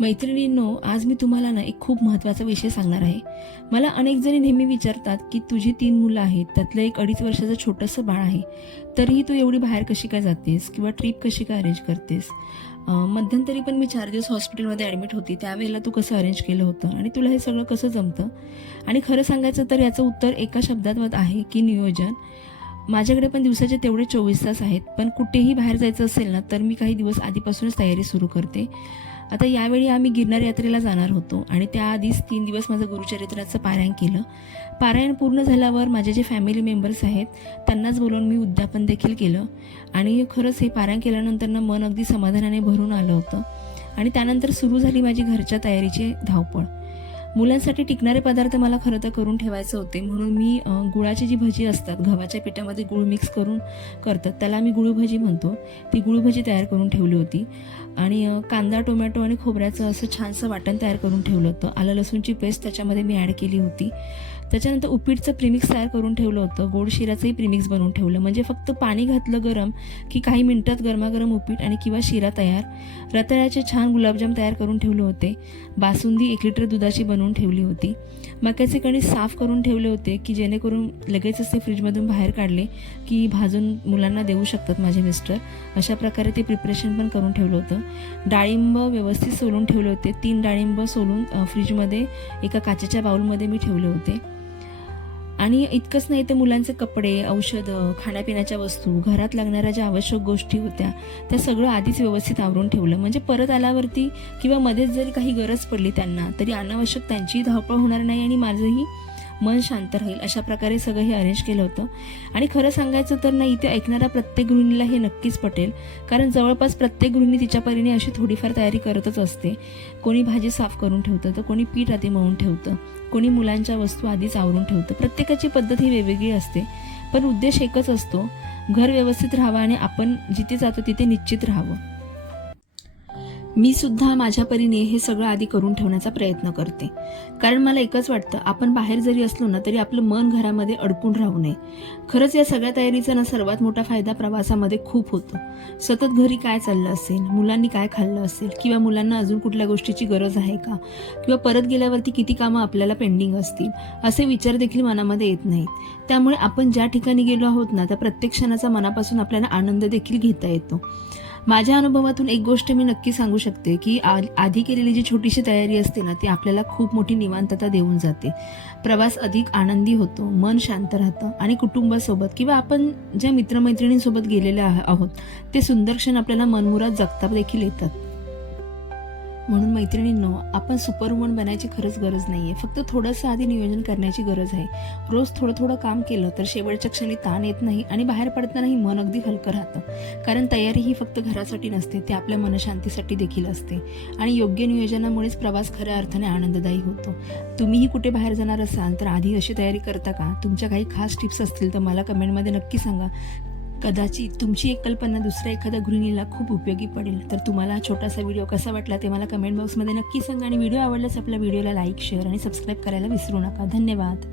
मैत्रिणींनो, आज मी तुम्हाला एक खूप महत्त्वाचा विषय सांगणार आहे. मला अनेक जणी नेहमी विचारतात की तुझी 3 मुलं आहेत, त्यातलं एक 2.5 वर्षाचं छोटंसं बाळ आहे, तरीही तू एवढी बाहेर कशी काय जातेस किंवा ट्रिप कशी काय अरेंज करतेस. मध्यंतरी पण मी 4 दिवस हॉस्पिटलमध्ये ॲडमिट होती, त्यावेळेला तू कसं अरेंज केलं होतं आणि तुला हे सगळं कसं जमतं. आणि खरं सांगायचं तर याचं उत्तर एका शब्दात आहे की नियोजन. माझ्याकडे पण दिवसाचे तेवढे 24 तास आहेत, पण कुठेही बाहेर जायचं असेल ना तर मी काही दिवस आधीपासूनच तयारी सुरू करते. आता यावेळी आम्ही गिरनार यात्रेला जाणार होतो आणि त्याआधीच 3 दिवस माझं गुरुचरित्राचं पारायण केलं. पारायण पूर्ण झाल्यावर माझे जे फॅमिली मेंबर्स आहेत त्यांनाच बोलवून मी उद्यापन देखील केलं. आणि खरंच हे पारायण केल्यानंतर मन अगदी समाधानाने भरून आलं होतं. आणि त्यानंतर सुरू झाली माझी घरच्या तयारीची धावपळ. मुलांसाठी टिकणारे पदार्थ मला खरं तर करून ठेवायचे होते, म्हणून मी गुळाची जी भजी असतात, गव्हाच्या पिठामध्ये गुळ मिक्स करून करतात, त्याला आम्ही गुळभजी म्हणतो, ती गुळभजी तयार करून ठेवली होती. आणि कांदा, टोमॅटो आणि खोबऱ्याचं असं छानसं वाटण तयार करून ठेवलं होतं. आलं लसूणची पेस्ट त्याच्यामध्ये मी ॲड केली होती. त्याच्यानंतर उपीटचं प्रीमिक्स तयार करून ठेवलं होतं. गोड शिराचंही प्रीमिक्स बनवून ठेवलं, म्हणजे फक्त पाणी घातलं गरम की काही मिनिटात गरमागरम उपीट आणि किंवा शिरा तयार. रताळ्याचे छान गुलाबजाम तयार करून ठेवले होते. बासुंदी 1 लिटर दुधाची बनवून ठेवली होती. मक्याचे कणीस साफ करून ठेवले होते की जेणेकरून लगेचच ते फ्रीजमधून बाहेर काढले की भाजून मुलांना देऊ शकतात माझे मिस्टर. अशा प्रकारे ते प्रिपरेशन पण करून ठेवलं होतं. डाळिंब व्यवस्थित सोलून ठेवले होते. 3 डाळिंब सोलून फ्रीजमध्ये एका काचेच्या बाउलमध्ये मी ठेवले होते. आणि इतकंच नाही तर मुलांचे कपडे, औषधं, खाण्यापिण्याच्या वस्तू, घरात लागणाऱ्या ज्या आवश्यक गोष्टी होत्या त्या सगळं आधीच व्यवस्थित आवरून ठेवलं, म्हणजे परत आल्यावरती किंवा मध्येच जरी काही गरज पडली त्यांना तरी अनावश्यक त्यांचीही धावपळ होणार नाही आणि माझंही मन शांत राहील. अशा प्रकारे सगळं हे अरेंज केलं होतं. आणि खरं सांगायचं तर इथे ऐकणाऱ्या प्रत्येक गृहिणीला हे नक्कीच पटेल, कारण जवळपास प्रत्येक गृहिणी तिच्या परीने अशी थोडीफार तयारी करतच असते. कोणी भाजी साफ करून ठेवतं, तर कोणी पीठ आधी मळून ठेवतं, कोणी मुलांच्या वस्तू आधीच आवरून ठेवतं. प्रत्येकाची पद्धत ही वेगवेगळी असते, पण उद्देश एकच असतो, घर व्यवस्थित राहावं आणि आपण जिथे जातो तिथे निश्चित राहावं. मी सुद्धा माझ्या परीने हे सगळं आधी करून ठेवण्याचा प्रयत्न करते, कारण मला एकच वाटतं, आपण बाहेर जरी असलो ना तरी आपलं मन घरामध्ये अडकून राहू नये. खरंच या सगळ्या तयारीचा सर्वात मोठा फायदा प्रवासामध्ये खूप होतो. सतत घरी काय चाललं असेल, मुलांनी काय खाल्लं असेल, किंवा मुलांना अजून कुठल्या गोष्टीची गरज आहे का, किंवा परत गेल्यावरती किती कामं आपल्याला पेंडिंग असतील, असे विचार देखील मनामध्ये येत नाहीत. त्यामुळे आपण ज्या ठिकाणी गेलो आहोत ना त्या प्रत्येक क्षणाचा मनापासून आपल्याला आनंद देखील घेता येतो. माझ्या अनुभवातून एक गोष्ट मी नक्की सांगू शकते की आधी केलेली जी छोटीशी तयारी असते ना ती आपल्याला खूप मोठी निवांतता देऊन जाते. प्रवास अधिक आनंदी होतो, मन शांत राहतं आणि कुटुंबासोबत किंवा आपण ज्या मित्रमैत्रिणींसोबत गेलेले आहोत ते सुंदर क्षण आपल्याला मनमुराद जगता देखील येतात. म्हणून मैत्रिणींनो, आपण सुपरवुमन बनायची खरंच गरज नाहीये, फक्त थोडंसं आधी नियोजन करण्याची गरज आहे. रोज थोडं थोडं काम केलं तर शेवटच्या क्षणी ताण येत नाही आणि बाहेर पडतानाही मन अगदी हलकं राहतं. कारण तयारी ही फक्त घरासाठी नसते, ती आपल्या मनशांतीसाठी देखील असते. आणि योग्य नियोजनामुळेच प्रवास खऱ्या अर्थाने आनंददायी होतो. तुम्हीही कुठे बाहेर जाणार असाल तर आधी अशी तयारी करता का? तुमच्या काही खास टिप्स असतील तर मला कमेंटमध्ये नक्की सांगा. कदाचित तुमची एक कल्पना दुसऱ्या एखाद्या गृहिणीला खूप उपयोगी पडेल. तर तुम्हाला हा छोटासा व्हिडिओ कसा वाटला ते मला कमेंट बॉक्समध्ये नक्की सांगा. आणि व्हिडिओ आवडल्यास आपल्या व्हिडिओला लाईक, शेअर आणि सबस्क्राईब करायला विसरू नका. धन्यवाद.